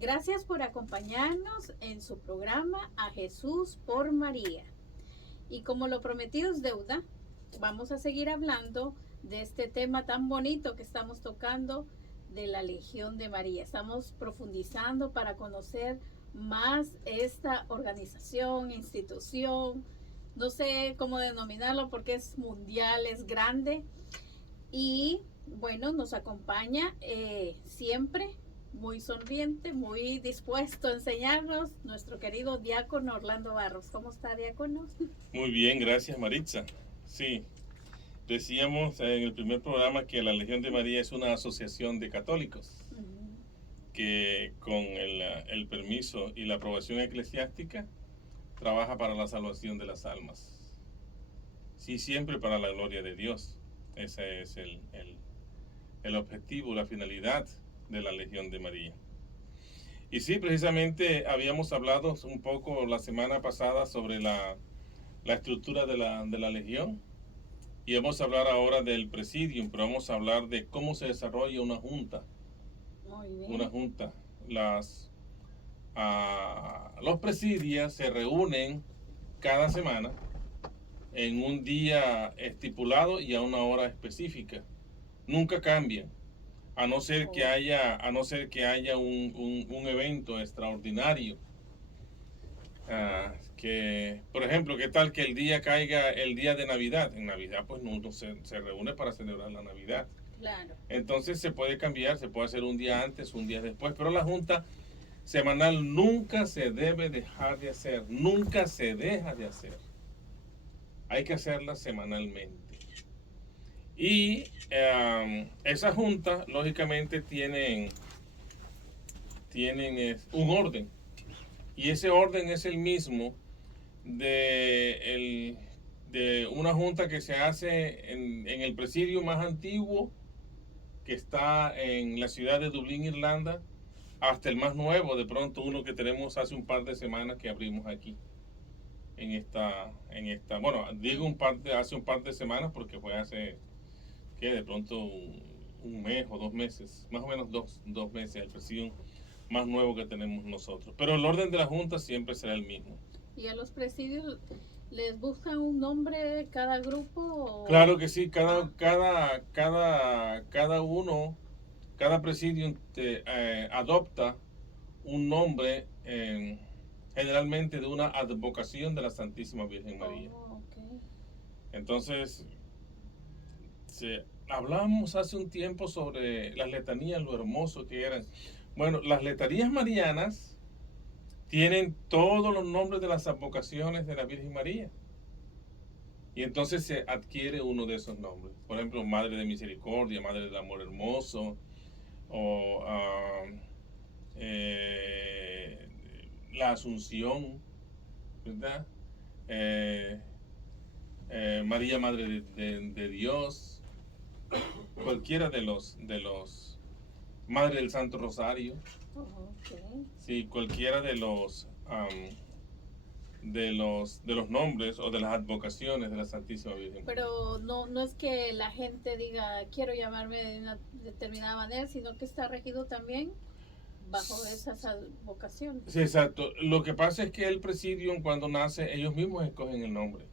Gracias por acompañarnos en su programa A Jesús por María. Y como lo prometido es deuda, vamos a seguir hablando de este tema tan bonito que estamos tocando de la Legión de María. Estamos profundizando para conocer más esta organización, institución, no sé cómo denominarlo porque es mundial, es grande. Y bueno, nos acompaña siempre muy sonriente, muy dispuesto a enseñarnos nuestro querido diácono Orlando Barros. ¿Cómo está, diácono? Muy bien, gracias Maritza. Sí, decíamos en el primer programa que la Legión de María es una asociación de católicos que con el permiso y la aprobación eclesiástica trabaja para la salvación de las almas. Sí, siempre para la gloria de Dios. Ese es el objetivo, la finalidad de la Legión de María. Y sí, precisamente habíamos hablado un poco la semana pasada sobre la estructura de la Legión. Y vamos a hablar ahora del presidium, pero vamos a hablar de cómo se desarrolla una junta. Muy bien. Una junta. Los presidios se reúnen cada semana en un día estipulado y a una hora específica. Nunca cambian, a no ser que haya un evento extraordinario. Que, por ejemplo, ¿qué tal que el día caiga el día de Navidad? En Navidad, pues no se reúne para celebrar la Navidad. Claro. Entonces se puede cambiar, se puede hacer un día antes, un día después, pero la junta semanal nunca se debe dejar de hacer, nunca se deja de hacer. Hay que hacerla semanalmente. Y esa junta, lógicamente, tienen un orden. Y ese orden es el mismo de una junta que se hace en el presidio más antiguo que está en la ciudad de Dublín, Irlanda, hasta el más nuevo, de pronto uno que tenemos hace un par de semanas que abrimos aquí, bueno, digo hace un par de semanas porque fue hace, que de pronto un mes o 2 meses, más o menos dos meses, el presidio más nuevo que tenemos nosotros. Pero el orden de la junta siempre será el mismo. ¿Y a los presidios les buscan un nombre cada grupo? Claro que sí, cada presidio adopta un nombre generalmente de una advocación de la Santísima Virgen María. Okay. Entonces, hablamos hace un tiempo sobre las letanías, lo hermoso que eran. Bueno, las letanías marianas tienen todos los nombres de las advocaciones de la Virgen María. Y entonces se adquiere uno de esos nombres. Por ejemplo, Madre de Misericordia, Madre del Amor Hermoso, o la Asunción, ¿verdad? Eh, María, Madre de Dios, cualquiera Madre del Santo Rosario, Okay. sí, cualquiera de los nombres o de las advocaciones de la Santísima Virgen. Pero no es que la gente diga quiero llamarme de una determinada manera, sino que está regido también bajo esas vocaciones. Sí, exacto. Lo que pasa es que el presidium cuando nace, ellos mismos escogen el nombre.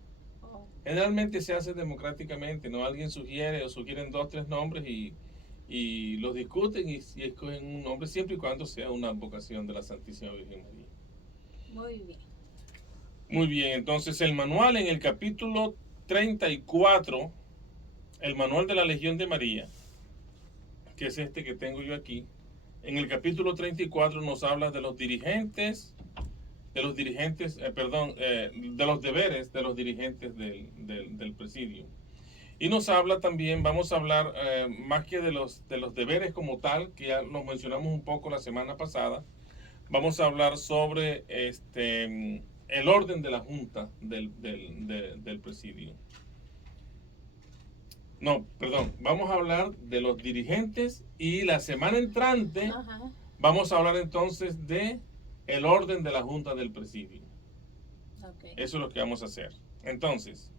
Generalmente se hace democráticamente, ¿no? Alguien sugiere o sugieren 2, 3 nombres y los discuten y escogen un nombre siempre y cuando sea una vocación de la Santísima Virgen María. Muy bien. Muy bien, entonces el manual en el capítulo 34, el manual de la Legión de María, que es este que tengo yo aquí, en el capítulo 34 nos habla de los dirigentes, de los deberes de los dirigentes del presidio. Y nos habla también, vamos a hablar más que de los deberes como tal, que ya lo mencionamos un poco la semana pasada, vamos a hablar sobre el orden de la junta del presidio. No, perdón, vamos a hablar de los dirigentes y la semana entrante vamos a hablar entonces de el orden de la junta del presidio. Okay. Eso es lo que vamos a hacer. Entonces,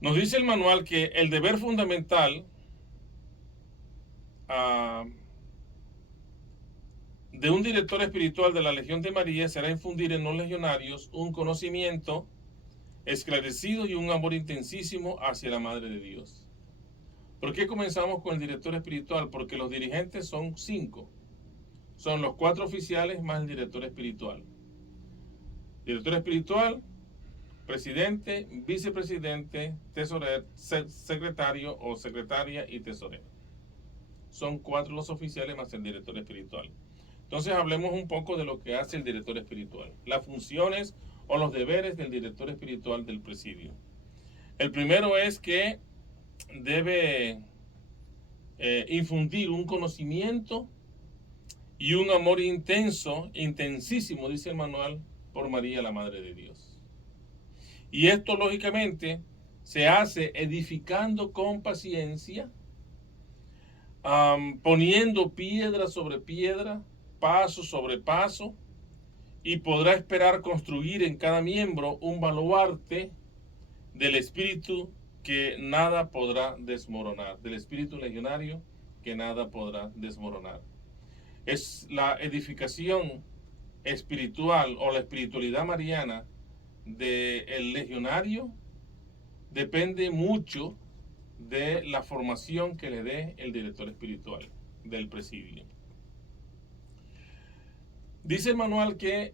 nos dice el manual que el deber fundamental de un director espiritual de la Legión de María será infundir en los legionarios un conocimiento esclarecido y un amor intensísimo hacia la Madre de Dios. ¿Por qué comenzamos con el director espiritual? Porque los dirigentes son 5. Son los 4 oficiales más el director espiritual. Director espiritual, presidente, vicepresidente, tesorero, secretario o secretaria y tesorero. Son 4 los oficiales más el director espiritual. Entonces hablemos un poco de lo que hace el director espiritual, las funciones o los deberes del director espiritual del presidio. El primero es que debe infundir un conocimiento y un amor intenso, intensísimo, dice el manual, por María, la Madre de Dios. Y esto, lógicamente, se hace edificando con paciencia, poniendo piedra sobre piedra, paso sobre paso, y podrá esperar construir en cada miembro un baluarte del espíritu que nada podrá desmoronar, del espíritu legionario que nada podrá desmoronar. Es la edificación espiritual o la espiritualidad mariana del legionario depende mucho de la formación que le dé el director espiritual del presidio. Dice el manual que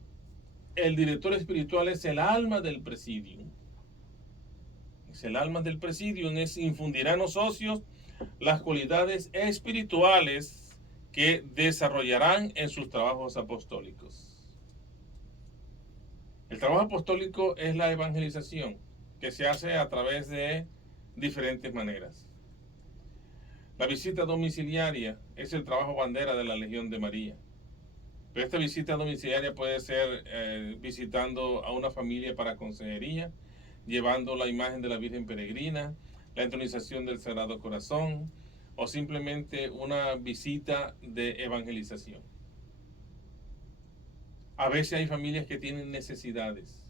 el director espiritual es el alma del presidio. Es el alma del presidio, infundirá en los socios las cualidades espirituales que desarrollarán en sus trabajos apostólicos. El trabajo apostólico es la evangelización, que se hace a través de diferentes maneras. La visita domiciliaria es el trabajo bandera de la Legión de María. Pero esta visita domiciliaria puede ser visitando a una familia para consejería, llevando la imagen de la Virgen Peregrina, la entronización del Sagrado Corazón, o simplemente una visita de evangelización. A veces hay familias que tienen necesidades,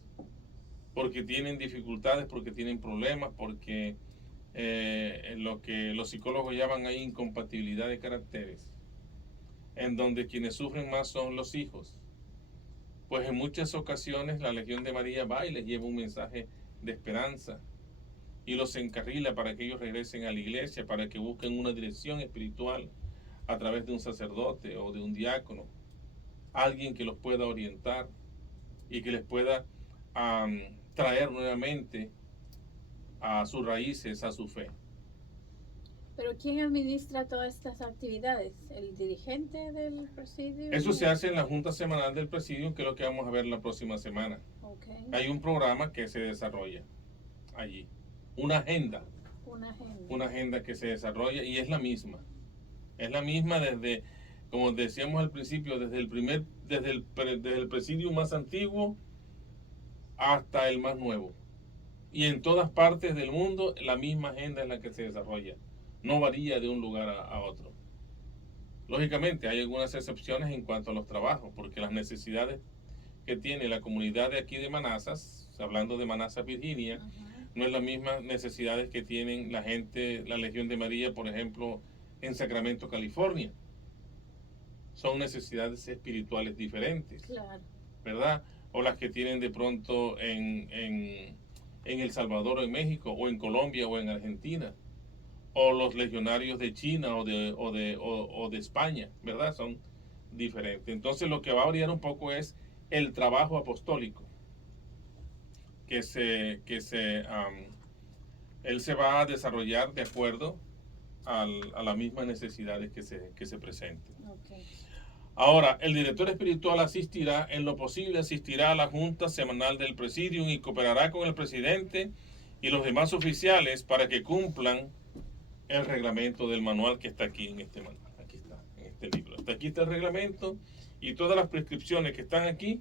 porque tienen dificultades, porque tienen problemas, porque lo que los psicólogos llaman ahí incompatibilidad de caracteres, en donde quienes sufren más son los hijos. Pues en muchas ocasiones la Legión de María va y les lleva un mensaje de esperanza y los encarrila para que ellos regresen a la iglesia, para que busquen una dirección espiritual a través de un sacerdote o de un diácono, alguien que los pueda orientar y que les pueda traer nuevamente a sus raíces, a su fe. ¿Pero quién administra todas estas actividades? ¿El dirigente del presidio? Eso se hace en la Junta Semanal del Presidio, que es lo que vamos a ver la próxima semana. Okay. Hay un programa que se desarrolla allí. Una agenda que se desarrolla y es la misma. Es la misma desde, como decíamos al principio, desde el presidio más antiguo hasta el más nuevo. Y en todas partes del mundo la misma agenda es la que se desarrolla. No varía de un lugar a otro. Lógicamente hay algunas excepciones en cuanto a los trabajos, porque las necesidades que tiene la comunidad de aquí de Manassas, hablando de Manassas, Virginia, no es las mismas necesidades que tienen la gente, la Legión de María, por ejemplo, en Sacramento, California. Son necesidades espirituales diferentes, claro, ¿verdad? O las que tienen de pronto en El Salvador o en México, o en Colombia o en Argentina, o los legionarios de China o de España, ¿verdad? Son diferentes. Entonces lo que va a variar un poco es el trabajo apostólico él se va a desarrollar de acuerdo a las mismas necesidades que se presenten. Okay. Ahora, el director espiritual asistirá, en lo posible, asistirá a la Junta Semanal del Presidium y cooperará con el presidente y los demás oficiales para que cumplan el reglamento del manual que está aquí en este manual. Aquí está, en este libro. Aquí está el reglamento y todas las prescripciones que están aquí.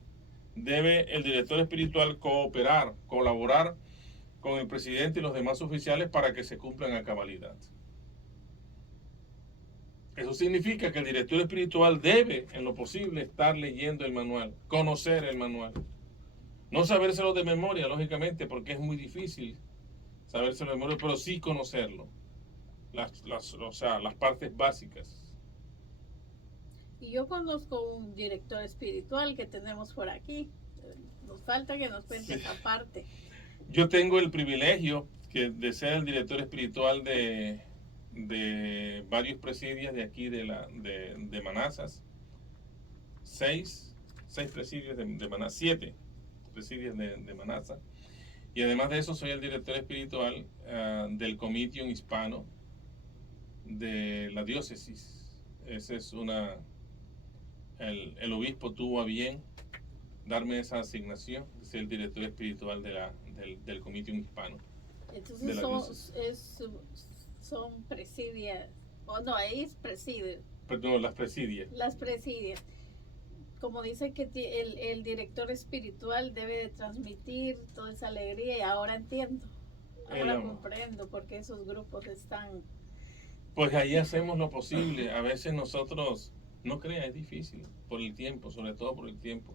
Debe el director espiritual cooperar, colaborar con el presidente y los demás oficiales para que se cumplan a cabalidad. Eso significa que el director espiritual debe, en lo posible, estar leyendo el manual, conocer el manual. No sabérselo de memoria, lógicamente, porque es muy difícil sabérselo de memoria, pero sí conocerlo. Las partes básicas. Y yo conozco un director espiritual que tenemos por aquí. Nos falta que nos cuente Sí. esa parte. Yo tengo el privilegio de ser el director espiritual de varios presidios de aquí de Manassas. Seis presidios de Manassas, 7 presidios de Manassas. Y además de eso soy el director espiritual del Comitium Hispano de la diócesis. Ese es el obispo tuvo a bien darme esa asignación de ser el director espiritual del Comitium Hispano. Entonces son presidias, o no, ahí es presidio. Perdón, las presidias. Las presidias. Como dice que el director espiritual debe de transmitir toda esa alegría y ahora entiendo, ahora comprendo por qué esos grupos están. Pues ahí hacemos lo posible. A veces nosotros, no crean, es difícil por el tiempo, sobre todo por el tiempo.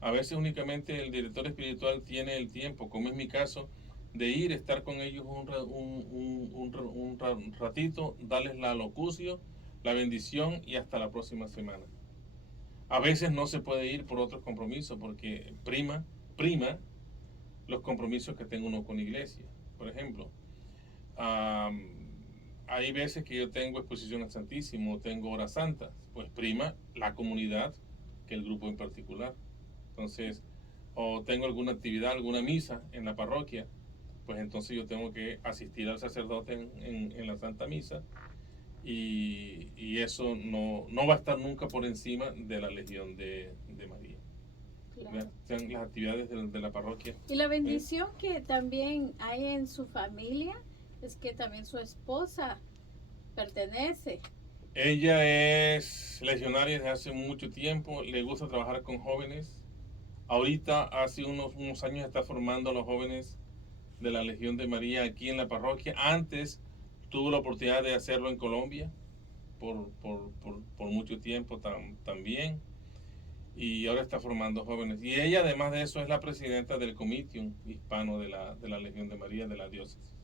A veces únicamente el director espiritual tiene el tiempo, como es mi caso, de ir, estar con ellos un ratito, darles la locución, la bendición y hasta la próxima semana. A veces no se puede ir por otros compromisos porque prima los compromisos que tengo uno con la iglesia. Por ejemplo, hay veces que yo tengo exposición al Santísimo, tengo horas santas, pues prima la comunidad que el grupo en particular. Entonces, o tengo alguna actividad, alguna misa en la parroquia, pues entonces yo tengo que asistir al sacerdote en la Santa Misa y eso no va a estar nunca por encima de la Legión de María. Claro. Sean las actividades de la parroquia. Y la bendición que también hay en su familia es que también su esposa pertenece. Ella es legionaria desde hace mucho tiempo, le gusta trabajar con jóvenes. Ahorita, hace unos años, está formando a los jóvenes de la Legión de María aquí en la parroquia. Antes tuvo la oportunidad de hacerlo en Colombia por mucho tiempo también. Y ahora está formando jóvenes. Y ella, además de eso, es la presidenta del Comitium Hispano de la Legión de María de la diócesis.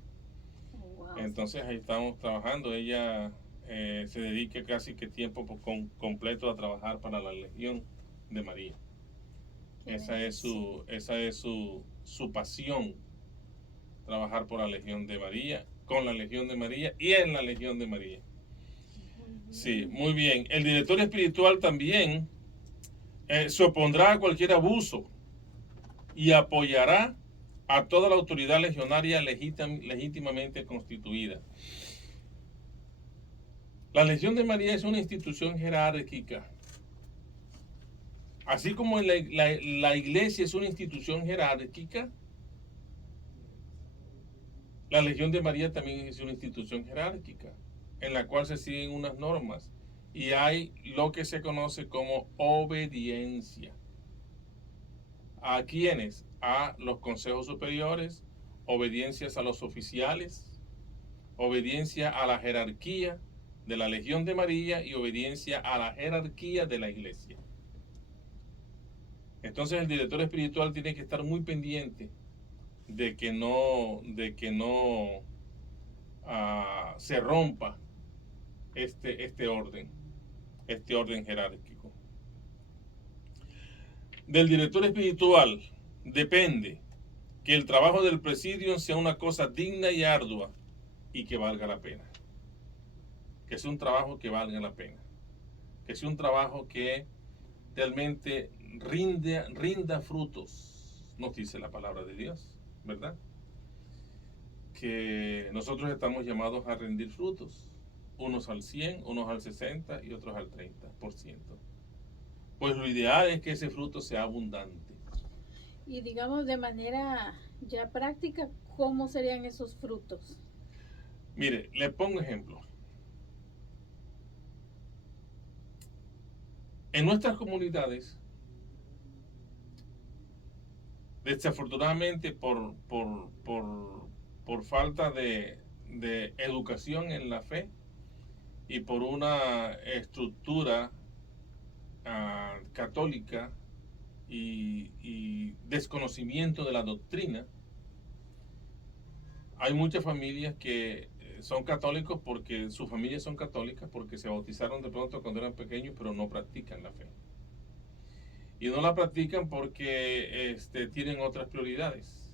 Wow. Entonces ahí estamos trabajando. Ella se dedica casi que tiempo completo a trabajar para la Legión de María. Esa es su pasión, trabajar por la Legión de María, con la Legión de María y en la Legión de María. Sí, muy bien. El director espiritual también se opondrá a cualquier abuso y apoyará a toda la autoridad legionaria legítimamente constituida. La Legión de María es una institución jerárquica. Así como la iglesia es una institución jerárquica, la Legión de María también es una institución jerárquica, en la cual se siguen unas normas y hay lo que se conoce como obediencia. ¿A quiénes? A los consejos superiores, obediencias a los oficiales, obediencia a la jerarquía de la Legión de María y obediencia a la jerarquía de la iglesia. Entonces el director espiritual tiene que estar muy pendiente de que no se rompa este orden jerárquico. Del director espiritual depende que el trabajo del presidio sea una cosa digna y ardua y que valga la pena. Que sea un trabajo que valga la pena. Que sea un trabajo que realmente rinda frutos, nos dice la palabra de Dios, ¿verdad? Que nosotros estamos llamados a rendir frutos, unos al 100, unos al 60 y otros al 30%. Pues lo ideal es que ese fruto sea abundante. Y digamos de manera ya práctica, ¿cómo serían esos frutos? Mire, le pongo ejemplo. En nuestras comunidades, desafortunadamente por falta de educación en la fe y por una estructura católica y desconocimiento de la doctrina, hay muchas familias que son católicos porque sus familias son católicas, porque se bautizaron de pronto cuando eran pequeños, pero no practican la fe. Y no la practican porque tienen otras prioridades.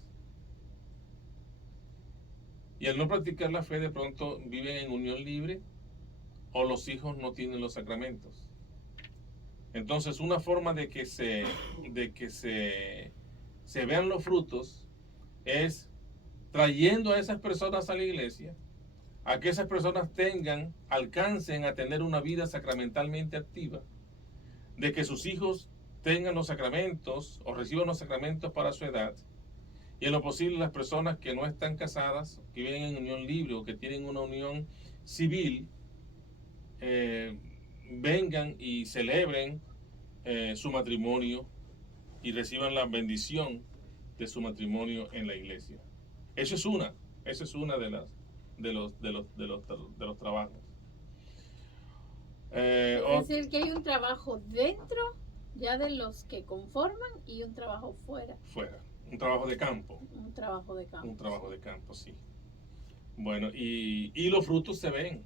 Y al no practicar la fe, de pronto viven en unión libre o los hijos no tienen los sacramentos. Entonces, una forma de que se vean los frutos es trayendo a esas personas a la iglesia, a que esas personas alcancen a tener una vida sacramentalmente activa, de que sus hijos tengan los sacramentos o reciban los sacramentos para su edad, y en lo posible las personas que no están casadas, que viven en unión libre o que tienen una unión civil, vengan y celebren su matrimonio y reciban la bendición de su matrimonio en la iglesia. Esa es una de los trabajos. Es decir, que hay un trabajo dentro ya de los que conforman y un trabajo fuera. Fuera, un trabajo de campo. Un trabajo de campo. Un trabajo de campo, sí. Bueno, y los frutos se ven,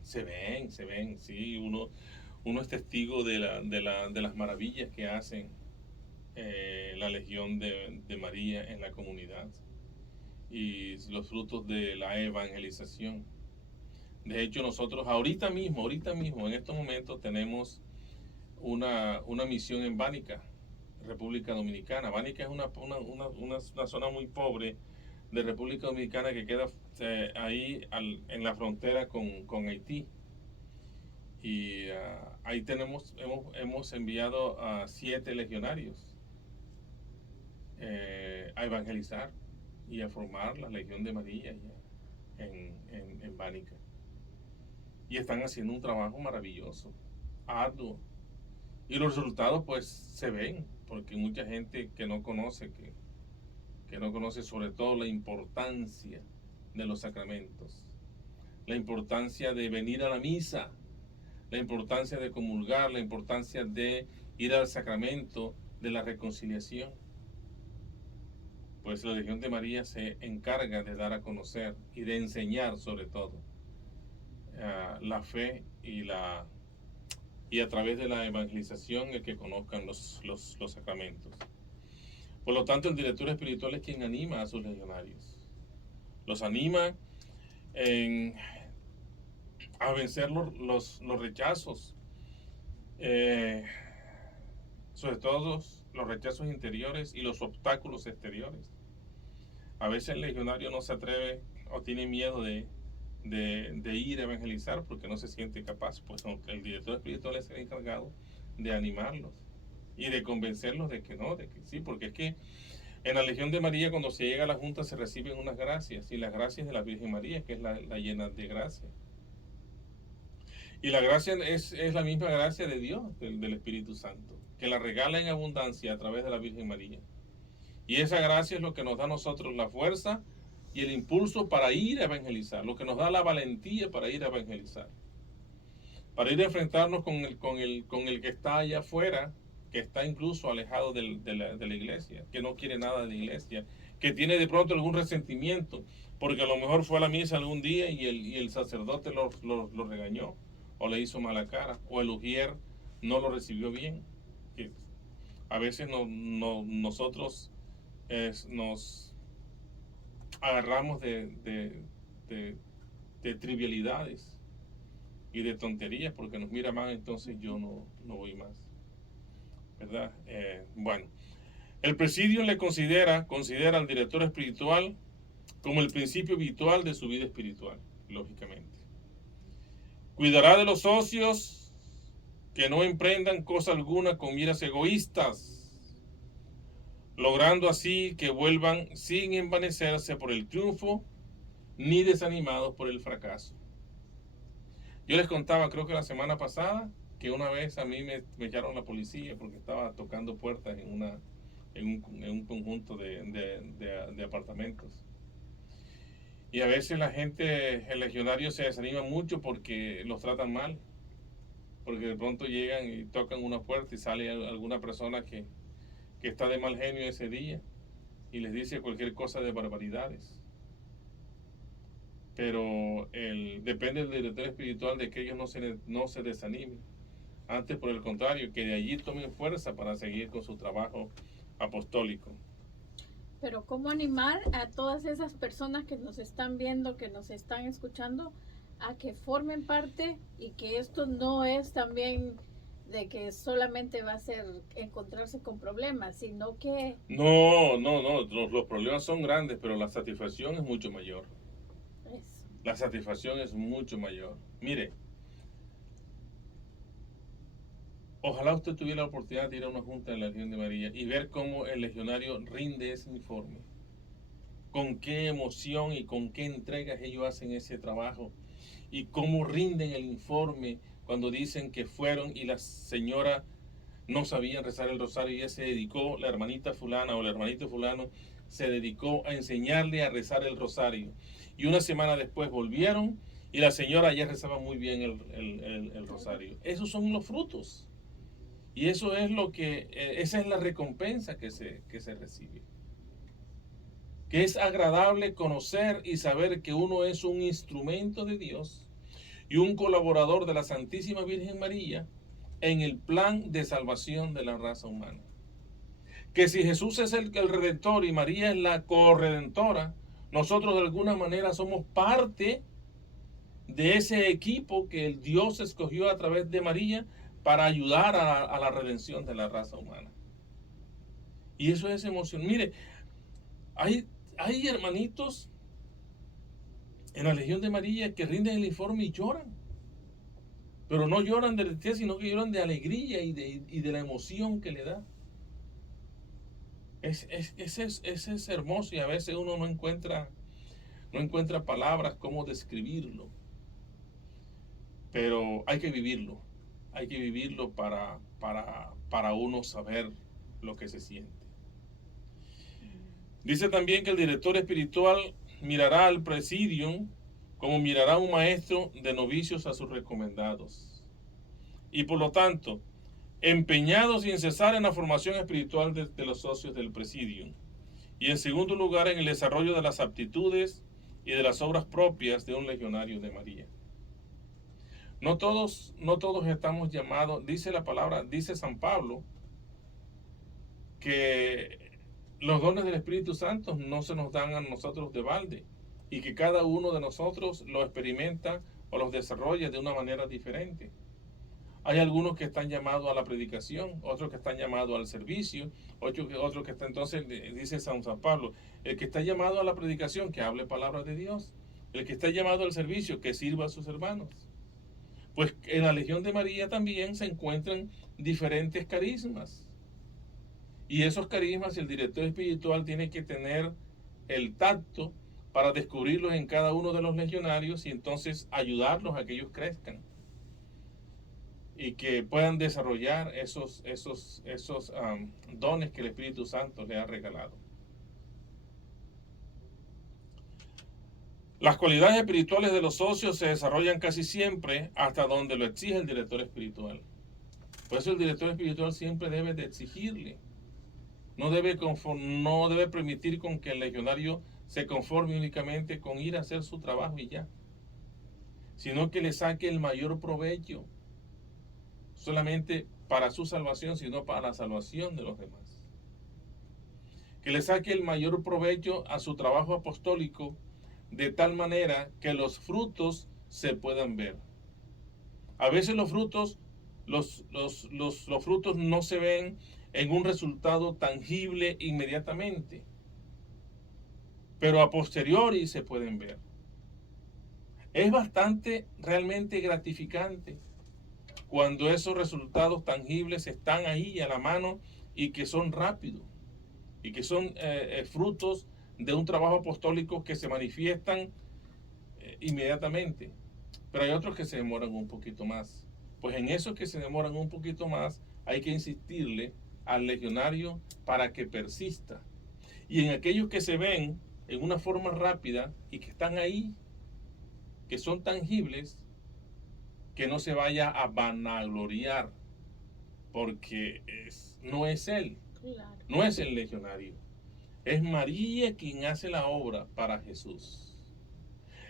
sí. Uno es testigo de las maravillas que hacen la Legión de María en la comunidad y los frutos de la evangelización. De hecho, nosotros ahorita mismo, en estos momentos, tenemos una misión en Bánica, República Dominicana. Bánica es una zona muy pobre de República Dominicana que queda ahí en la frontera con Haití. Y ahí hemos enviado a 7 legionarios a evangelizar y a formar la Legión de María en Bánica. Y están haciendo un trabajo maravilloso, arduo. Y los resultados pues se ven, porque mucha gente que no conoce sobre todo la importancia de los sacramentos, la importancia de venir a la misa, la importancia de comulgar, la importancia de ir al sacramento de la reconciliación. Pues la Legión de María se encarga de dar a conocer y de enseñar sobre todo la fe y a través de la evangelización el que conozcan los sacramentos. Por lo tanto, el director espiritual es quien anima a sus legionarios. Los anima a vencer los rechazos, sobre todo los rechazos interiores y los obstáculos exteriores. A veces el legionario no se atreve o tiene miedo de ir a evangelizar porque no se siente capaz, pues el director espiritual es el encargado de animarlos y de convencerlos de que no, de que sí, porque es que en la Legión de María cuando se llega a la junta se reciben unas gracias, y las gracias de la Virgen María, que es la llena de gracia. Y la gracia es la misma gracia de Dios, del Espíritu Santo, que la regala en abundancia a través de la Virgen María. Y esa gracia es lo que nos da a nosotros la fuerza y el impulso para ir a evangelizar, lo que nos da la valentía para ir a evangelizar, para ir a enfrentarnos con el que está allá afuera, que está incluso alejado de la iglesia, que no quiere nada de la iglesia, que tiene de pronto algún resentimiento, porque a lo mejor fue a la misa algún día y el sacerdote lo regañó, o le hizo mala cara, o el ujier no lo recibió bien. Que a veces nosotros nos agarramos de trivialidades y de tonterías porque nos mira más, entonces yo no voy más, ¿verdad? Bueno, el presidio le considera al director espiritual como el principio vital de su vida espiritual, lógicamente. Cuidará de los socios que no emprendan cosa alguna con miras egoístas, logrando así que vuelvan sin envanecerse por el triunfo ni desanimados por el fracaso. Yo les contaba, creo que la semana pasada, que una vez a mí me echaron la policía porque estaba tocando puertas en un conjunto de apartamentos. Y a veces la gente, el legionario se desanima mucho porque los tratan mal, porque de pronto llegan y tocan una puerta y sale alguna persona que está de mal genio ese día y les dice cualquier cosa de barbaridades. pero depende del director espiritual de que ellos no se desanimen. Antes, por el contrario, que de allí tomen fuerza para seguir con su trabajo apostólico. Pero ¿cómo animar a todas esas personas que nos están viendo, que nos están escuchando, a que formen parte y que esto no es también de que solamente va a ser encontrarse con problemas, sino que... No, los problemas son grandes, pero la satisfacción es mucho mayor. Eso. La satisfacción es mucho mayor. Mire, ojalá usted tuviera la oportunidad de ir a una junta de la Legión de María y ver cómo el legionario rinde ese informe. Con qué emoción y con qué entregas ellos hacen ese trabajo. Y cómo rinden el informe cuando dicen que fueron y la señora no sabían rezar el rosario y ella se dedicó, la hermanita fulana o el hermanito fulano, se dedicó a enseñarle a rezar el rosario. Y una semana después volvieron y la señora ya rezaba muy bien el rosario. Esos son los frutos. Y eso es esa es la recompensa que se recibe. Que es agradable conocer y saber que uno es un instrumento de Dios y un colaborador de la Santísima Virgen María en el plan de salvación de la raza humana. Que si Jesús es el Redentor y María es la corredentora, nosotros de alguna manera somos parte de ese equipo que el Dios escogió a través de María para ayudar a la redención de la raza humana. Y eso es emoción. Mire, hay hermanitos en la Legión de María que rinden el informe y lloran. Pero no lloran de tristeza, sino que lloran de alegría y de la emoción que le da. Ese es hermoso y a veces uno no encuentra palabras cómo describirlo. Pero hay que vivirlo. Hay que vivirlo para uno saber lo que se siente. Dice también que el director espiritual mirará al presidium como mirará un maestro de novicios a sus recomendados. Y por lo tanto, empeñado sin cesar en la formación espiritual de los socios del presidium. Y en segundo lugar, en el desarrollo de las aptitudes y de las obras propias de un legionario de María. No todos estamos llamados, dice la palabra, dice San Pablo, que los dones del Espíritu Santo no se nos dan a nosotros de balde y que cada uno de nosotros lo experimenta o los desarrolla de una manera diferente. Hay algunos que están llamados a la predicación, otros que están llamados al servicio, otros que están, entonces dice San Pablo, el que está llamado a la predicación, que hable palabras de Dios, el que está llamado al servicio, que sirva a sus hermanos. Pues en la Legión de María también se encuentran diferentes carismas. Y esos carismas el director espiritual tiene que tener el tacto para descubrirlos en cada uno de los legionarios y entonces ayudarlos a que ellos crezcan y que puedan desarrollar esos dones que el Espíritu Santo le ha regalado. Las cualidades espirituales de los socios se desarrollan casi siempre hasta donde lo exige el director espiritual. Por eso el director espiritual siempre debe de exigirle. No debe permitir con que el legionario se conforme únicamente con ir a hacer su trabajo y ya, sino que le saque el mayor provecho, solamente para su salvación, sino para la salvación de los demás. Que le saque el mayor provecho a su trabajo apostólico, de tal manera que los frutos se puedan ver. A veces los frutos no se ven en un resultado tangible inmediatamente, pero a posteriori se pueden ver. Es bastante realmente gratificante cuando esos resultados tangibles están ahí a la mano y que son rápidos y que son frutos de un trabajo apostólico que se manifiestan inmediatamente. Pero hay otros que se demoran un poquito más. Pues en esos que se demoran un poquito más hay que insistirle al legionario para que persista. Y en aquellos que se ven en una forma rápida y que están ahí, que son tangibles, que no se vaya a vanagloriar, porque no es él, Claro. no es el legionario. Es María quien hace la obra para Jesús.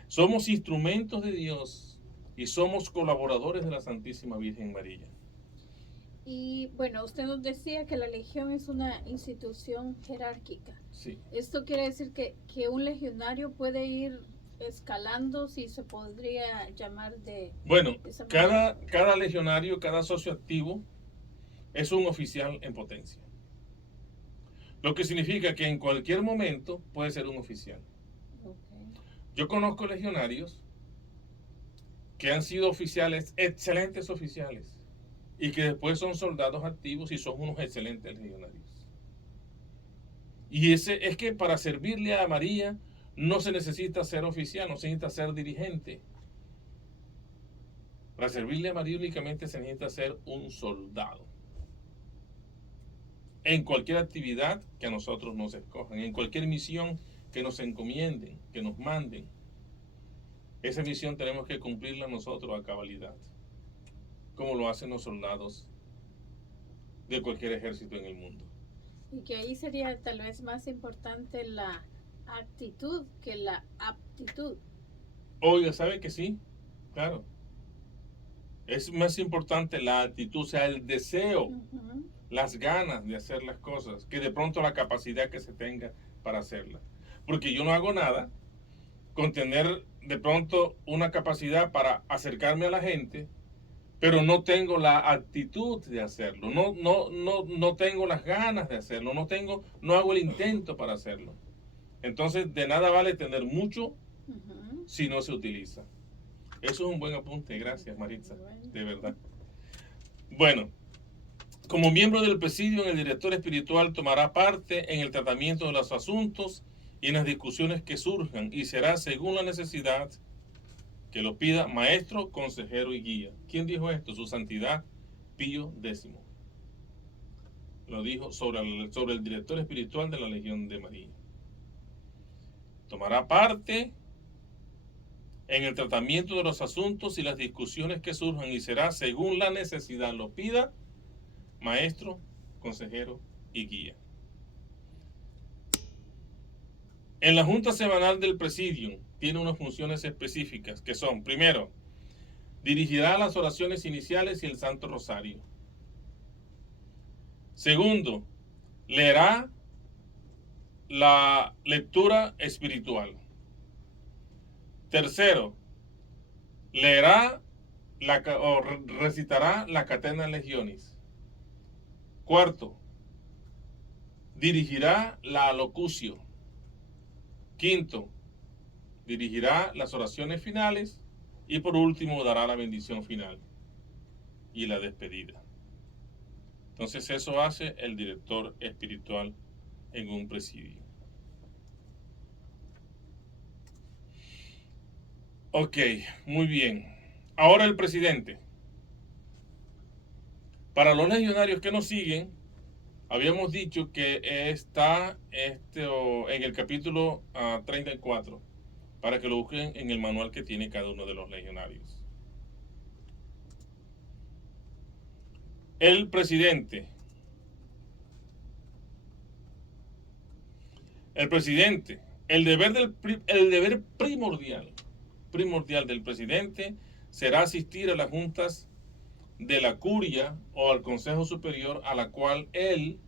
Somos instrumentos de Dios y somos colaboradores de la Santísima Virgen María. Y bueno, usted nos decía que la legión es una institución jerárquica. Sí. Esto quiere decir que un legionario puede ir escalando, si se podría llamar de... Bueno, de esa manera. cada legionario, cada socio activo es un oficial en potencia. Lo que significa que en cualquier momento puede ser un oficial. Okay. Yo conozco legionarios que han sido oficiales, excelentes oficiales, y que después son soldados activos y son unos excelentes legionarios. Y es que para servirle a María no se necesita ser oficial, no se necesita ser dirigente. Para servirle a María únicamente se necesita ser un soldado. En cualquier actividad que a nosotros nos escojan, en cualquier misión que nos encomienden, que nos manden, esa misión tenemos que cumplirla nosotros a cabalidad, como lo hacen los soldados de cualquier ejército en el mundo. Y que ahí sería tal vez más importante la actitud que la aptitud. Oiga, ¿sabe que sí? Claro. Es más importante la actitud, o sea, el deseo, las ganas de hacer las cosas, que de pronto la capacidad que se tenga para hacerlas. Porque yo no hago nada con tener de pronto una capacidad para acercarme a la gente, pero no tengo la actitud de hacerlo, no tengo las ganas de hacerlo, no hago el intento para hacerlo. Entonces, de nada vale tener mucho si no se utiliza. Eso es un buen apunte, gracias Maritza, de verdad. Bueno, como miembro del presidio, el director espiritual tomará parte en el tratamiento de los asuntos y en las discusiones que surjan, y será según la necesidad que lo pida maestro, consejero y guía. ¿Quién dijo esto? Su Santidad Pío X. Lo dijo sobre el director espiritual de la Legión de María. Tomará parte en el tratamiento de los asuntos y las discusiones que surjan, y será según la necesidad lo pida maestro, consejero y guía. En la Junta Semanal del Presidium tiene unas funciones específicas que son: primero, dirigirá las oraciones iniciales y el Santo Rosario. Segundo, leerá la lectura espiritual. Tercero, leerá o recitará la Catena Legionis. Cuarto, dirigirá la alocucio. Quinto, dirigirá las oraciones finales. Y por último, dará la bendición final y la despedida. Entonces eso hace el director espiritual en un presidio. Ok, muy bien. Ahora el presidente. Para los legionarios que nos siguen, habíamos dicho que está en el capítulo 34, para que lo busquen en el manual que tiene cada uno de los legionarios. El presidente. El presidente. El deber primordial del presidente será asistir a las juntas de la curia o al Consejo Superior a la cual el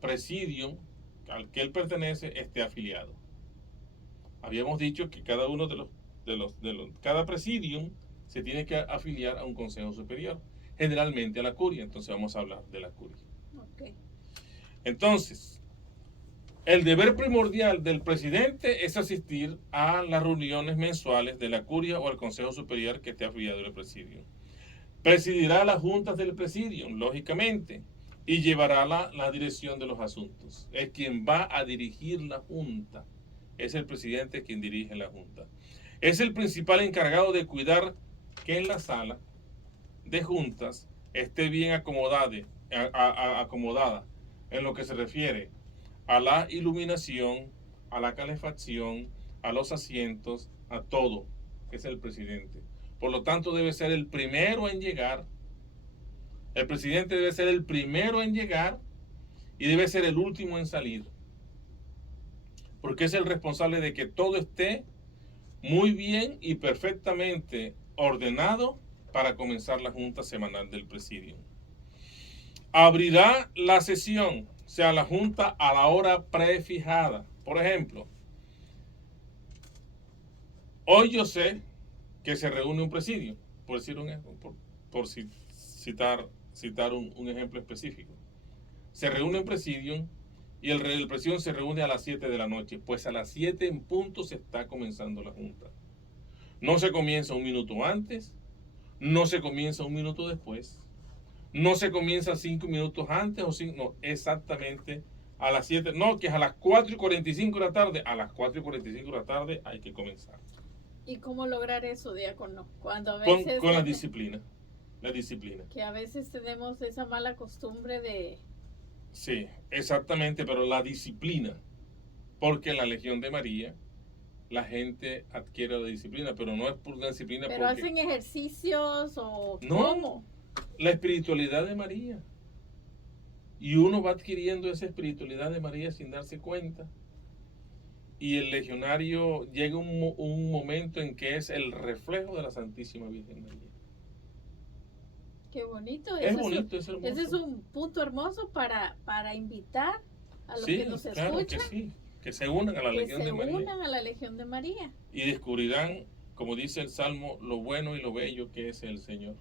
presidium al que él pertenece esté afiliado. Habíamos dicho que cada uno cada presidium se tiene que afiliar a un Consejo Superior, generalmente a la curia. Entonces vamos a hablar de la curia. Okay. Entonces, el deber primordial del presidente es asistir a las reuniones mensuales de la curia o al Consejo Superior que esté afiliado al presidium. Presidirá las juntas del presidium, lógicamente, y llevará la dirección de los asuntos. Es quien va a dirigir la junta. Es el presidente quien dirige la junta. Es el principal encargado de cuidar que en la sala de juntas esté bien acomodada en lo que se refiere a la iluminación, a la calefacción, a los asientos, a todo. Es el presidente. Por lo tanto, debe ser el primero en llegar. El presidente debe ser el primero en llegar y debe ser el último en salir. Porque es el responsable de que todo esté muy bien y perfectamente ordenado para comenzar la junta semanal del presidium. Abrirá la sesión, o sea, la junta a la hora prefijada. Por ejemplo, hoy yo sé que se reúne un presidio, por decir citar un ejemplo específico. Se reúne un presidium y el presidium se reúne a las 7 de la noche. Pues a las 7 en punto se está comenzando la junta. No se comienza un minuto antes, no se comienza un minuto después, no se comienza 5 minutos antes o 5, no, exactamente a las 7, no, que es a las 4:45 de la tarde, a las 4:45 de la tarde hay que comenzar. ¿Y cómo lograr eso, diácono? Cuando a Con veces la disciplina, la disciplina. que a veces tenemos esa mala costumbre de... Sí, exactamente, pero la disciplina, porque en la Legión de María la gente adquiere la disciplina, pero no es por una disciplina ¿Pero porque... hacen ejercicios o No, cómo? la espiritualidad de María. Y uno va adquiriendo esa espiritualidad de María sin darse cuenta. Y el legionario llega un momento en que es el reflejo de la Santísima Virgen María. Qué bonito. Es bonito, es hermoso. Ese es un punto hermoso para invitar a los Sí, que nos claro escuchan. que sí, que se unan a la Que Legión se de María. unan a la Legión de María. Y descubrirán, como dice el Salmo, lo bueno y lo bello que es el Señor.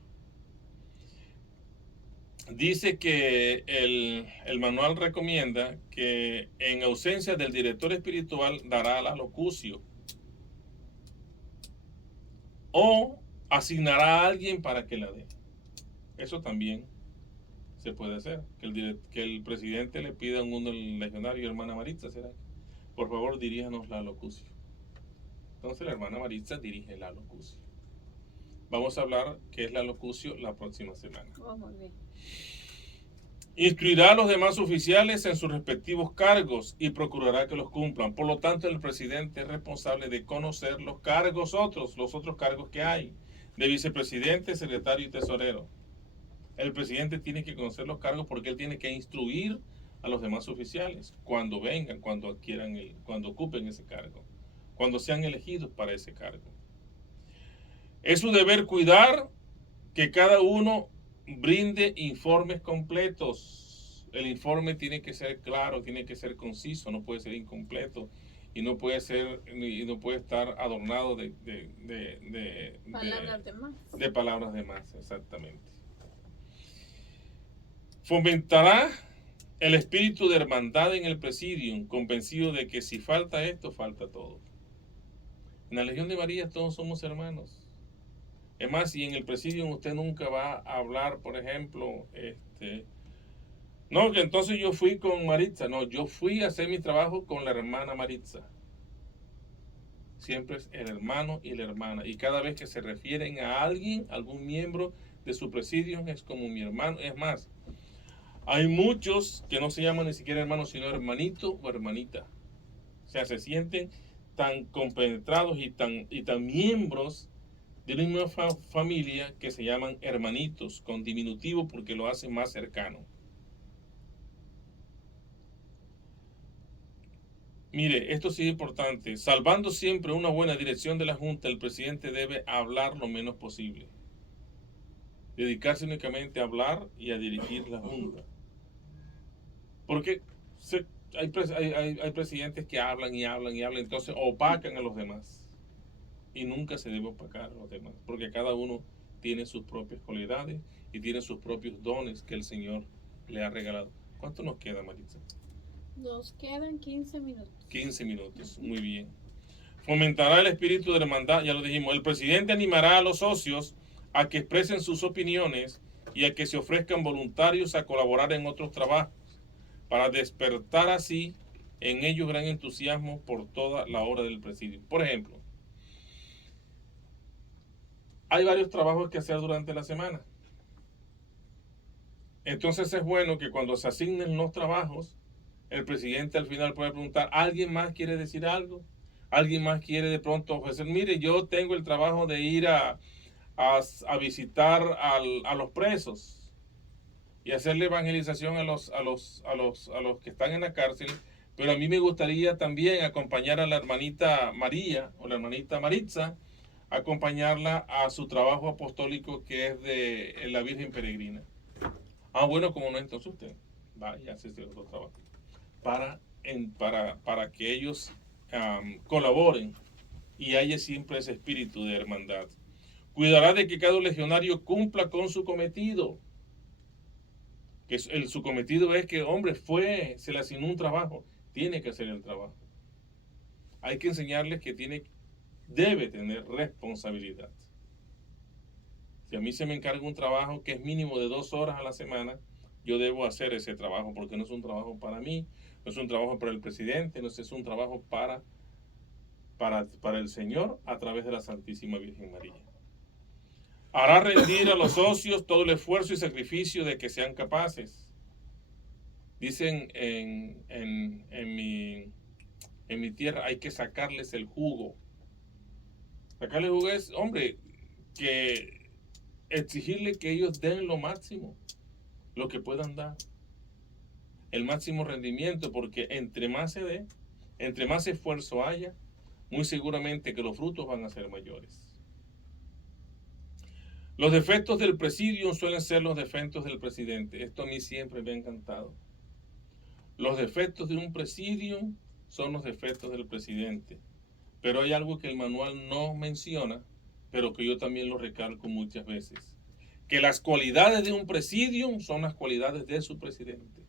Dice que el manual recomienda que en ausencia del director espiritual dará la locucio o asignará a alguien para que la dé. Eso también se puede hacer, que el presidente le pida a uno del legionario, hermana Maritza, ¿será? Por favor, diríjanos la locución. Entonces la hermana Maritza dirige la locución. Vamos a hablar qué es la locución la próxima semana. Oh, muy bien. Instruirá a los demás oficiales en sus respectivos cargos y procurará que los cumplan. Por lo tanto, el presidente es responsable de conocer los cargos los otros cargos que hay, de vicepresidente, secretario y tesorero. El presidente tiene que conocer los cargos porque él tiene que instruir a los demás oficiales cuando vengan, cuando ocupen ese cargo, cuando sean elegidos para ese cargo. Es su deber cuidar que cada uno brinde informes completos. El informe tiene que ser claro, tiene que ser conciso, no puede ser incompleto y no puede estar adornado de palabras de más, exactamente. Fomentará el espíritu de hermandad en el presidium, convencido de que si falta esto, falta todo. En la Legión de María todos somos hermanos. Es más, si en el presidium usted nunca va a hablar, por ejemplo, no, que entonces yo fui con Maritza. No, yo fui a hacer mi trabajo con la hermana Maritza. Siempre es el hermano y la hermana. Y cada vez que se refieren a alguien, algún miembro de su presidium, es como mi hermano. Es más, hay muchos que no se llaman ni siquiera hermanos, sino hermanito o hermanita. O sea, se sienten tan compenetrados y tan miembros de una misma familia que se llaman hermanitos, con diminutivo porque lo hacen más cercano. Mire, esto sí es importante. Salvando siempre una buena dirección de la Junta, el presidente debe hablar lo menos posible. Dedicarse únicamente a hablar y a dirigir la Junta. Porque hay presidentes que hablan y hablan y hablan, entonces opacan a los demás. Y nunca se debe opacar a los demás, porque cada uno tiene sus propias cualidades y tiene sus propios dones que el Señor le ha regalado. ¿Cuánto nos queda, Maritza? Nos quedan 15 minutos. 15 minutos, muy bien. Fomentará el espíritu de hermandad, ya lo dijimos. El presidente animará a los socios a que expresen sus opiniones y a que se ofrezcan voluntarios a colaborar en otros trabajos, para despertar así en ellos gran entusiasmo por toda la obra del presidio. Por ejemplo, hay varios trabajos que hacer durante la semana. Entonces es bueno que cuando se asignen los trabajos, el presidente al final puede preguntar, ¿alguien más quiere decir algo? ¿Alguien más quiere de pronto ofrecer? Mire, yo tengo el trabajo de ir a visitar a los presos y hacerle evangelización a los que están en la cárcel Pero a mí me gustaría también acompañar a la hermanita María o la hermanita Maritza, acompañarla a su trabajo apostólico que es de la Virgen Peregrina. Ah, bueno, como no, entonces usted vaya a hacer otro trabajo. Para que ellos colaboren y haya siempre ese espíritu de hermandad. Cuidará de que cada legionario cumpla con su cometido. Que su cometido es que, hombre, se le asignó un trabajo, tiene que hacer el trabajo. Hay que enseñarles que debe tener responsabilidad. Si a mí se me encarga un trabajo que es mínimo de 2 horas a la semana, yo debo hacer ese trabajo, porque no es un trabajo para mí, no es un trabajo para el presidente, no es un trabajo para el Señor a través de la Santísima Virgen María. Hará rendir a los socios todo el esfuerzo y sacrificio de que sean capaces. Dicen en mi tierra, hay que sacarles el jugo. Sacarle el jugo es, hombre, que exigirle que ellos den lo máximo, lo que puedan dar. El máximo rendimiento, porque entre más se dé, entre más esfuerzo haya, muy seguramente que los frutos van a ser mayores. Los defectos del presidium suelen ser los defectos del presidente. Esto a mí siempre me ha encantado. Los defectos de un presidium son los defectos del presidente. Pero hay algo que el manual no menciona, pero que yo también lo recalco muchas veces. Que las cualidades de un presidium son las cualidades de su presidente.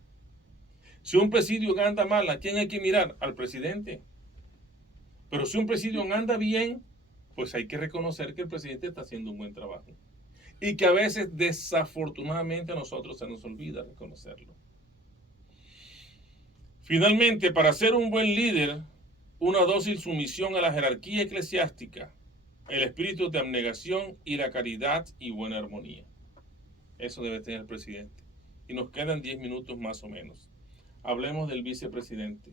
Si un presidium anda mal, ¿a quién hay que mirar? Al presidente. Pero si un presidium anda bien, pues hay que reconocer que el presidente está haciendo un buen trabajo. Y que a veces, desafortunadamente, a nosotros se nos olvida reconocerlo. Finalmente, para ser un buen líder, una dócil sumisión a la jerarquía eclesiástica, el espíritu de abnegación y la caridad y buena armonía. Eso debe tener el presidente. Y nos quedan 10 minutos más o menos. Hablemos del vicepresidente.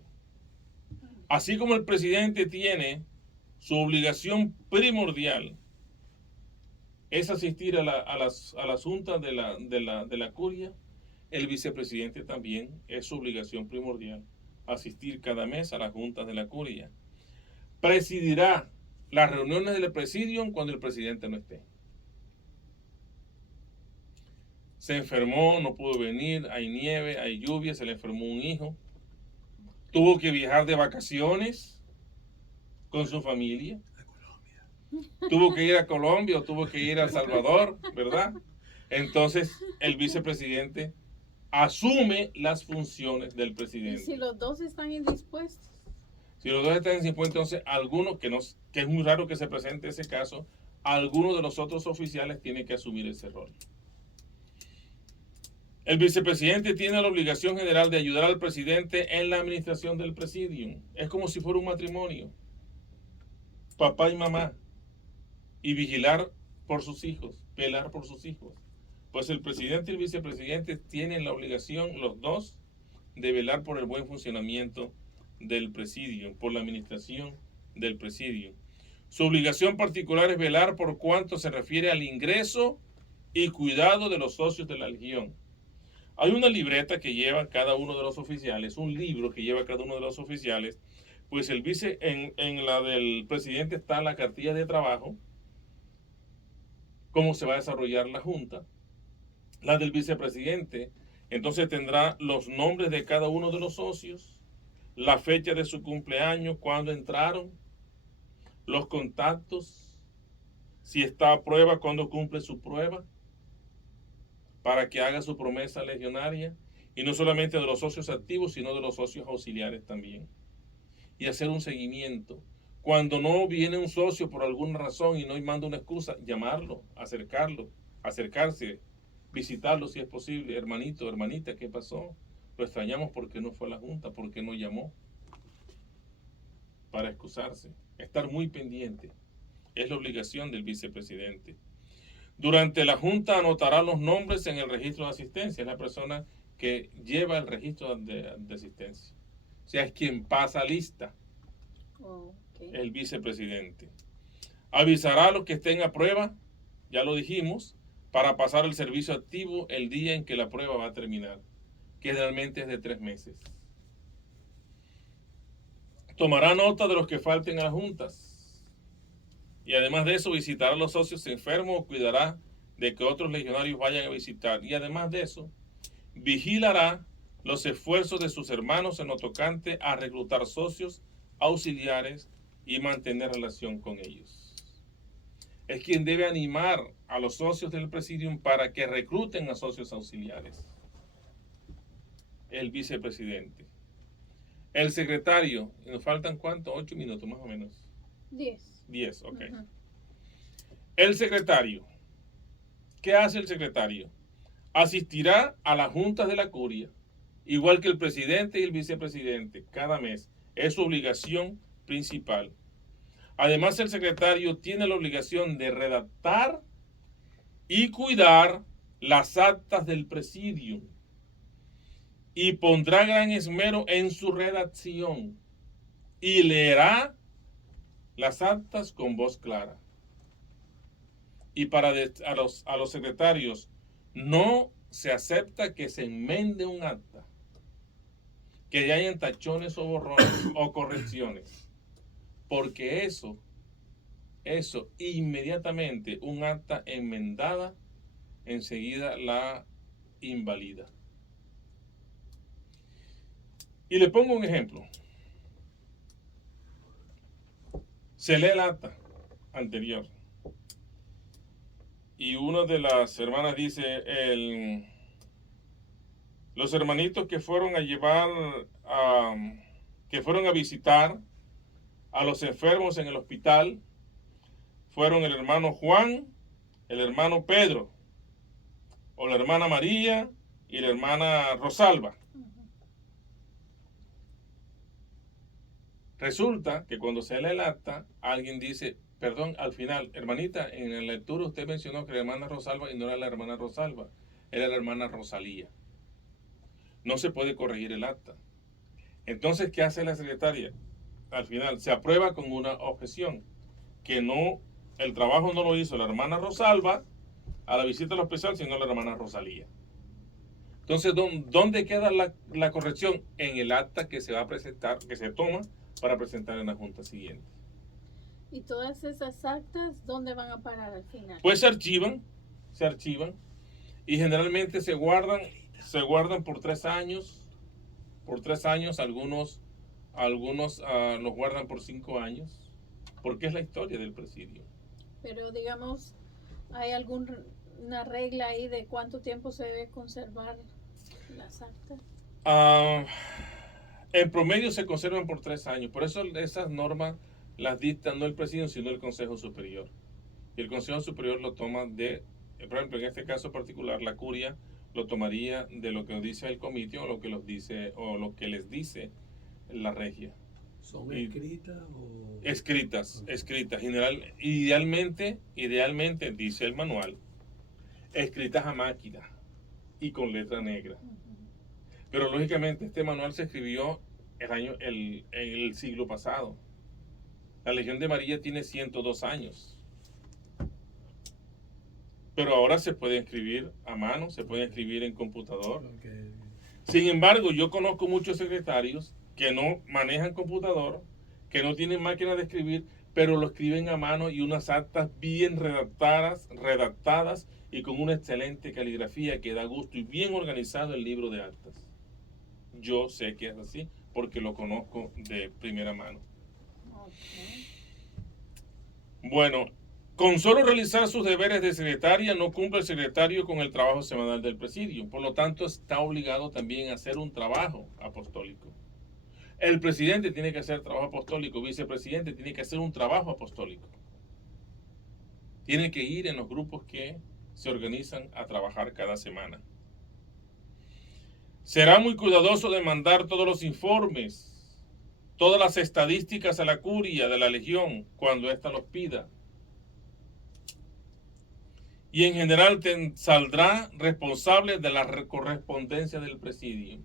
Así como el presidente tiene su obligación primordial, es asistir a las juntas de la curia, el vicepresidente también es su obligación primordial, asistir cada mes a las juntas de la curia. Presidirá las reuniones del presidium cuando el presidente no esté. Se enfermó, no pudo venir, hay nieve, hay lluvia, se le enfermó un hijo. Tuvo que viajar de vacaciones con su familia. Tuvo que ir a Colombia o tuvo que ir a El Salvador, ¿verdad? Entonces el vicepresidente asume las funciones del presidente. ¿Y si los dos están indispuestos? Si los dos están indispuestos, entonces alguno, que es muy raro que se presente ese caso, alguno de los otros oficiales tiene que asumir ese rol. El vicepresidente tiene la obligación general de ayudar al presidente en la administración del presidium. Es como si fuera un matrimonio. Papá y mamá. Y vigilar por sus hijos, velar por sus hijos. Pues el presidente y el vicepresidente tienen la obligación, los dos, de velar por el buen funcionamiento del presidium, por la administración del presidium. Su obligación particular es velar por cuanto se refiere al ingreso y cuidado de los socios de la legión. Hay una libreta que lleva cada uno de los oficiales, un libro que lleva cada uno de los oficiales, pues el en la del presidente está la cartilla de trabajo, cómo se va a desarrollar la junta. La del vicepresidente, entonces tendrá los nombres de cada uno de los socios, la fecha de su cumpleaños, cuándo entraron, los contactos, si está a prueba, cuándo cumple su prueba, para que haga su promesa legionaria, y no solamente de los socios activos, sino de los socios auxiliares también. Y hacer un seguimiento. Cuando no viene un socio por alguna razón y no manda una excusa, llamarlo, acercarse, visitarlo si es posible. Hermanito, hermanita, ¿qué pasó? Lo extrañamos porque no fue a la junta, porque no llamó. Para excusarse. Estar muy pendiente. Es la obligación del vicepresidente. Durante la junta anotará los nombres en el registro de asistencia. Es la persona que lleva el registro de asistencia. O sea, es quien pasa lista. El vicepresidente. Avisará a los que estén a prueba, ya lo dijimos, para pasar el servicio activo el día en que la prueba va a terminar, que generalmente es de 3 meses. Tomará nota de los que falten a las juntas. Y además de eso, visitará a los socios enfermos o cuidará de que otros legionarios vayan a visitar. Y además de eso, vigilará los esfuerzos de sus hermanos en lo tocante a reclutar socios auxiliares y mantener relación con ellos. Es quien debe animar a los socios del presidium para que recluten a socios auxiliares. El vicepresidente. El secretario, nos faltan ¿cuánto? 8 minutos más o menos. 10, ok. El secretario. ¿Qué hace el secretario? Asistirá a las juntas de la curia, igual que el presidente y el vicepresidente, cada mes. Es su obligación principal. Además, el secretario tiene la obligación de redactar y cuidar las actas del presidium y pondrá gran esmero en su redacción y leerá las actas con voz clara. Y para a los secretarios no se acepta que se enmende un acta, que ya hayan tachones o borrones o correcciones, porque eso inmediatamente un acta enmendada enseguida la invalida. Y le pongo un ejemplo. Se lee el acta anterior y una de las hermanas dice, los hermanitos que fueron a llevar, que fueron a visitar a los enfermos en el hospital, fueron el hermano Juan, el hermano Pedro, o la hermana María y la hermana Rosalba. Resulta que cuando se lee el acta, alguien dice, perdón, al final, hermanita, en la lectura usted mencionó que la hermana Rosalba y no era la hermana Rosalba, era la hermana Rosalía. No se puede corregir el acta. Entonces, ¿qué hace la secretaria? Al final, se aprueba con una objeción, que no, el trabajo no lo hizo la hermana Rosalba a la visita al hospital, sino la hermana Rosalía. Entonces, ¿dónde queda la corrección? En el acta que se va a presentar, que se toma para presentar en la junta siguiente. ¿Y todas esas actas dónde van a parar al final? Pues se archivan y generalmente se guardan por 3 años. Por 3 años, algunos los guardan por 5 años, porque es la historia del presidio. Pero digamos, ¿hay alguna regla ahí de cuánto tiempo se debe conservar las actas? En promedio se conservan por 3 años, por eso esas normas las dicta no el presidio, sino el Consejo Superior. Y el Consejo Superior lo toma por ejemplo, en este caso particular, la curia lo tomaría de lo que nos dice el comité o lo que les dice la regia. ¿Son escritas o...? Escritas. Idealmente, dice el manual, escritas a máquina y con letra negra. Pero lógicamente este manual se escribió el siglo pasado. La Legión de María tiene 102 años. Pero ahora se puede escribir a mano, se puede escribir en computador. Okay. Sin embargo, yo conozco muchos secretarios que no manejan computador, que no tienen máquina de escribir, pero lo escriben a mano y unas actas bien redactadas y con una excelente caligrafía que da gusto y bien organizado el libro de actas. Yo sé que es así porque lo conozco de primera mano. Okay. Bueno, con solo realizar sus deberes de secretaria no cumple el secretario con el trabajo semanal del presidio. Por lo tanto, está obligado también a hacer un trabajo apostólico. El presidente tiene que hacer trabajo apostólico, el vicepresidente tiene que hacer un trabajo apostólico. Tiene que ir en los grupos que se organizan a trabajar cada semana. Será muy cuidadoso de mandar todos los informes, todas las estadísticas a la curia de la Legión cuando ésta los pida. Y en general saldrá responsable de la correspondencia del presidio.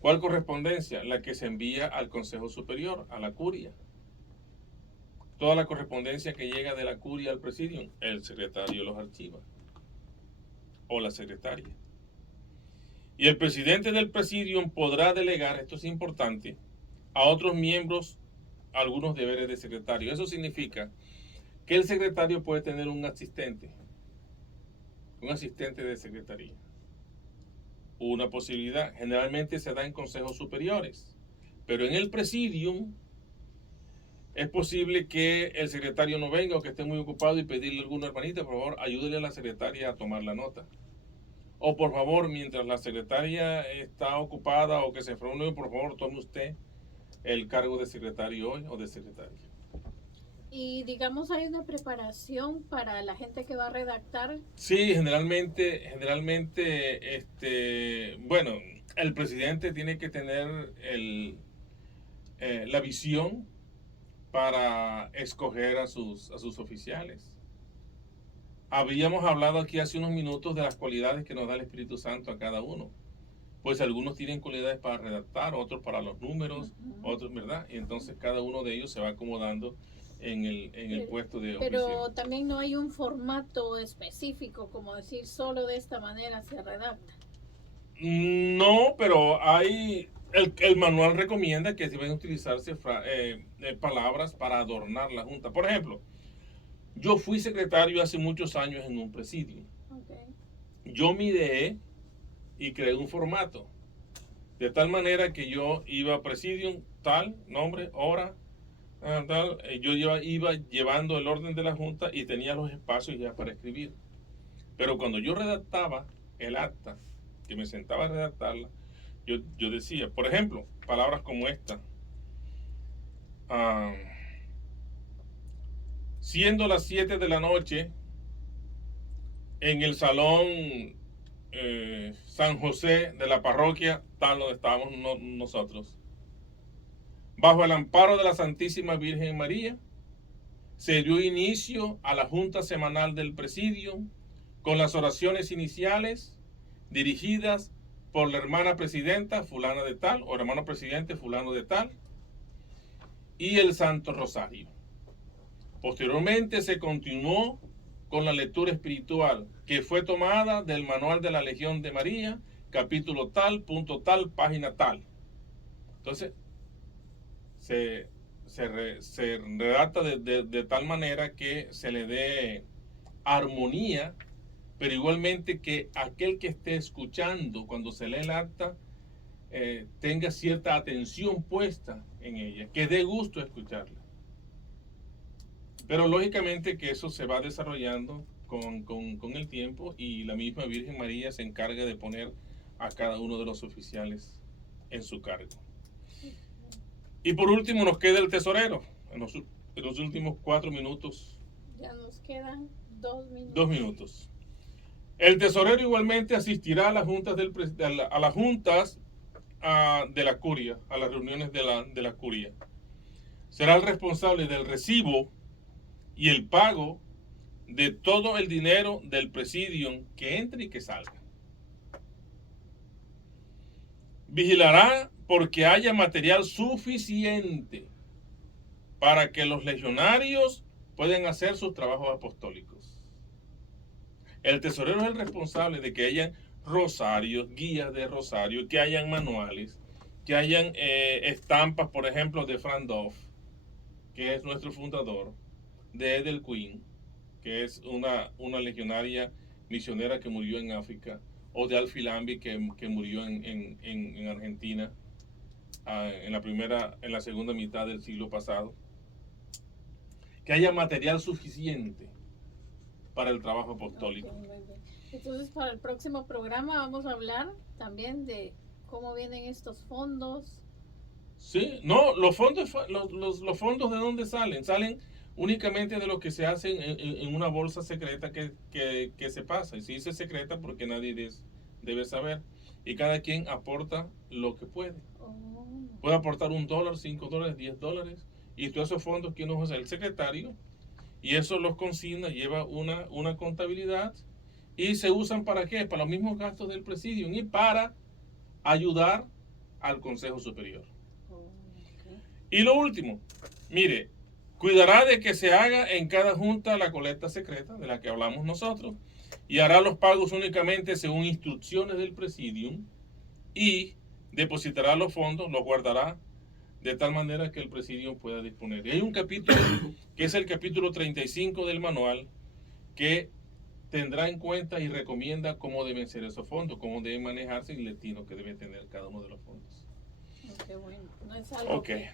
¿Cuál correspondencia? La que se envía al Consejo Superior, a la curia. Toda la correspondencia que llega de la curia al presidio, el secretario los archiva. O la secretaria. Y el presidente del presidium podrá delegar, esto es importante, a otros miembros algunos deberes de secretario. Eso significa que el secretario puede tener un asistente de secretaría. Una posibilidad, generalmente se da en consejos superiores, pero en el presidium es posible que el secretario no venga o que esté muy ocupado y pedirle a alguna hermanita, por favor, ayúdele a la secretaria a tomar la nota. O por favor, mientras la secretaria está ocupada o que se reúne, por favor, tome usted el cargo de secretario hoy o de secretaria. Y digamos, hay una preparación para la gente que va a redactar. Sí, generalmente, bueno, el presidente tiene que tener la visión para escoger a sus oficiales. Habíamos hablado aquí hace unos minutos de las cualidades que nos da el Espíritu Santo a cada uno. Pues algunos tienen cualidades para redactar, otros para los números, otros, ¿verdad? Y entonces cada uno de ellos se va acomodando en el puesto de oficio. Pero también no hay un formato específico, como decir, solo de esta manera se redacta. No, pero hay... El manual recomienda que deben utilizarse palabras para adornar la junta. Por ejemplo, yo fui secretario hace muchos años en un presidio. Okay. Yo me ideé y creé un formato. De tal manera que yo iba a presidium, tal, nombre, hora, tal. Yo iba llevando el orden de la junta y tenía los espacios ya para escribir. Pero cuando yo redactaba el acta, que me sentaba a redactarla, yo decía, por ejemplo, palabras como esta. Siendo las 7 de la noche, en el salón San José de la parroquia, tal donde estábamos nosotros, bajo el amparo de la Santísima Virgen María, se dio inicio a la junta semanal del presidio con las oraciones iniciales dirigidas por la hermana presidenta fulana de tal o hermano presidente fulano de tal y el Santo Rosario. Posteriormente se continuó con la lectura espiritual que fue tomada del manual de la Legión de María, capítulo tal, punto tal, página tal. Entonces se redacta de tal manera que se le dé armonía, pero igualmente que aquel que esté escuchando cuando se lee el acta tenga cierta atención puesta en ella, que dé gusto escucharla. Pero lógicamente que eso se va desarrollando con el tiempo y la misma Virgen María se encarga de poner a cada uno de los oficiales en su cargo. Y por último nos queda el tesorero, en los últimos 4 minutos. Ya nos quedan 2 minutos. 2 minutos. El tesorero igualmente asistirá a las juntas de la curia, a las reuniones de la curia. Será el responsable del recibo y el pago de todo el dinero del presidium que entre y que salga. Vigilará porque haya material suficiente para que los legionarios puedan hacer sus trabajos apostólicos. El tesorero es el responsable de que hayan rosarios, guías de rosario, que hayan manuales, que hayan estampas, por ejemplo, de Franz Dove, que es nuestro fundador, de Edel Quinn, que es una legionaria misionera que murió en África, o de Alfie Lambi, que murió en Argentina en la segunda mitad del siglo pasado. Que haya material suficiente para el trabajo apostólico. Okay, muy bien. Entonces, para el próximo programa vamos a hablar también de cómo vienen estos fondos. Sí, no, los fondos ¿de dónde salen? Salen únicamente de lo que se hace en una bolsa secreta que se pasa. Y se dice secreta porque nadie debe saber. Y cada quien aporta lo que puede. Puede aportar $1, $5, $10. Y todos esos fondos que uno usa el secretario. Y eso los consigna, lleva una contabilidad. Y se usan ¿para qué? Para los mismos gastos del presidium y para ayudar al Consejo Superior. Y lo último, mire, cuidará de que se haga en cada junta la colecta secreta de la que hablamos nosotros y hará los pagos únicamente según instrucciones del presidium y depositará los fondos, los guardará de tal manera que el presidio pueda disponer. Y hay un capítulo, que es el capítulo 35 del manual, que tendrá en cuenta y recomienda cómo deben ser esos fondos, cómo deben manejarse y el destino que debe tener cada uno de los fondos. Qué bueno, no es algo que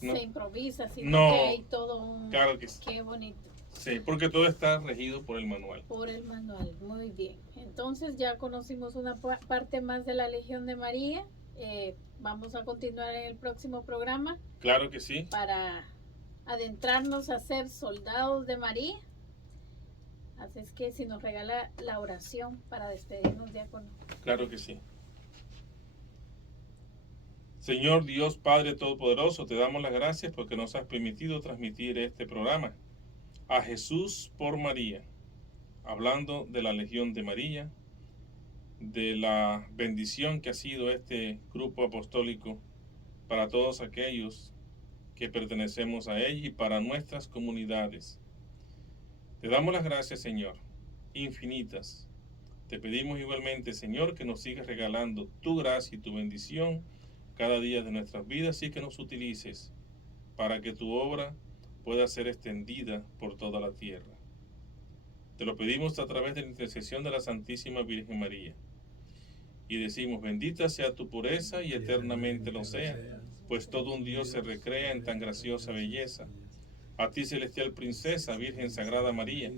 No. se improvisa, sino No, que hay todo un... claro que sí. Qué bonito. Sí, porque todo está regido por el manual. Por el manual, muy bien. Entonces ya conocimos una parte más de la Legión de María. Vamos a continuar en el próximo programa. Claro que sí. Para adentrarnos a ser soldados de María. Así es que si nos regala la oración para despedirnos, diácono. Claro que sí. Señor Dios Padre Todopoderoso, te damos las gracias porque nos has permitido transmitir este programa a Jesús por María, hablando de la Legión de María, de la bendición que ha sido este grupo apostólico para todos aquellos que pertenecemos a él y para nuestras comunidades. Te damos las gracias, Señor, infinitas. Te pedimos igualmente, Señor, que nos sigas regalando tu gracia y tu bendición cada día de nuestras vidas y que nos utilices para que tu obra pueda ser extendida por toda la tierra. Te lo pedimos a través de la intercesión de la Santísima Virgen María. Y decimos, bendita sea tu pureza y eternamente lo sea, pues todo un Dios se recrea en tan graciosa belleza. A ti, celestial princesa, Virgen Sagrada María,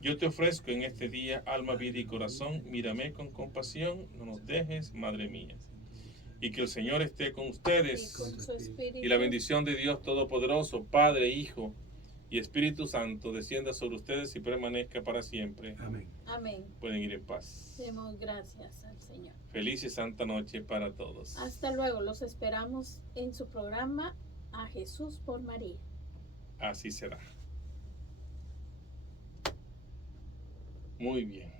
yo te ofrezco en este día alma, vida y corazón. Mírame con compasión, no nos dejes, Madre mía. Y que el Señor esté con ustedes. Y con su espíritu. Y la bendición de Dios Todopoderoso, Padre, Hijo y Espíritu Santo, descienda sobre ustedes y permanezca para siempre. Amén. Amén. Pueden ir en paz. Demos gracias al Señor. Feliz y santa noche para todos. Hasta luego. Los esperamos en su programa A Jesús por María. Así será. Muy bien.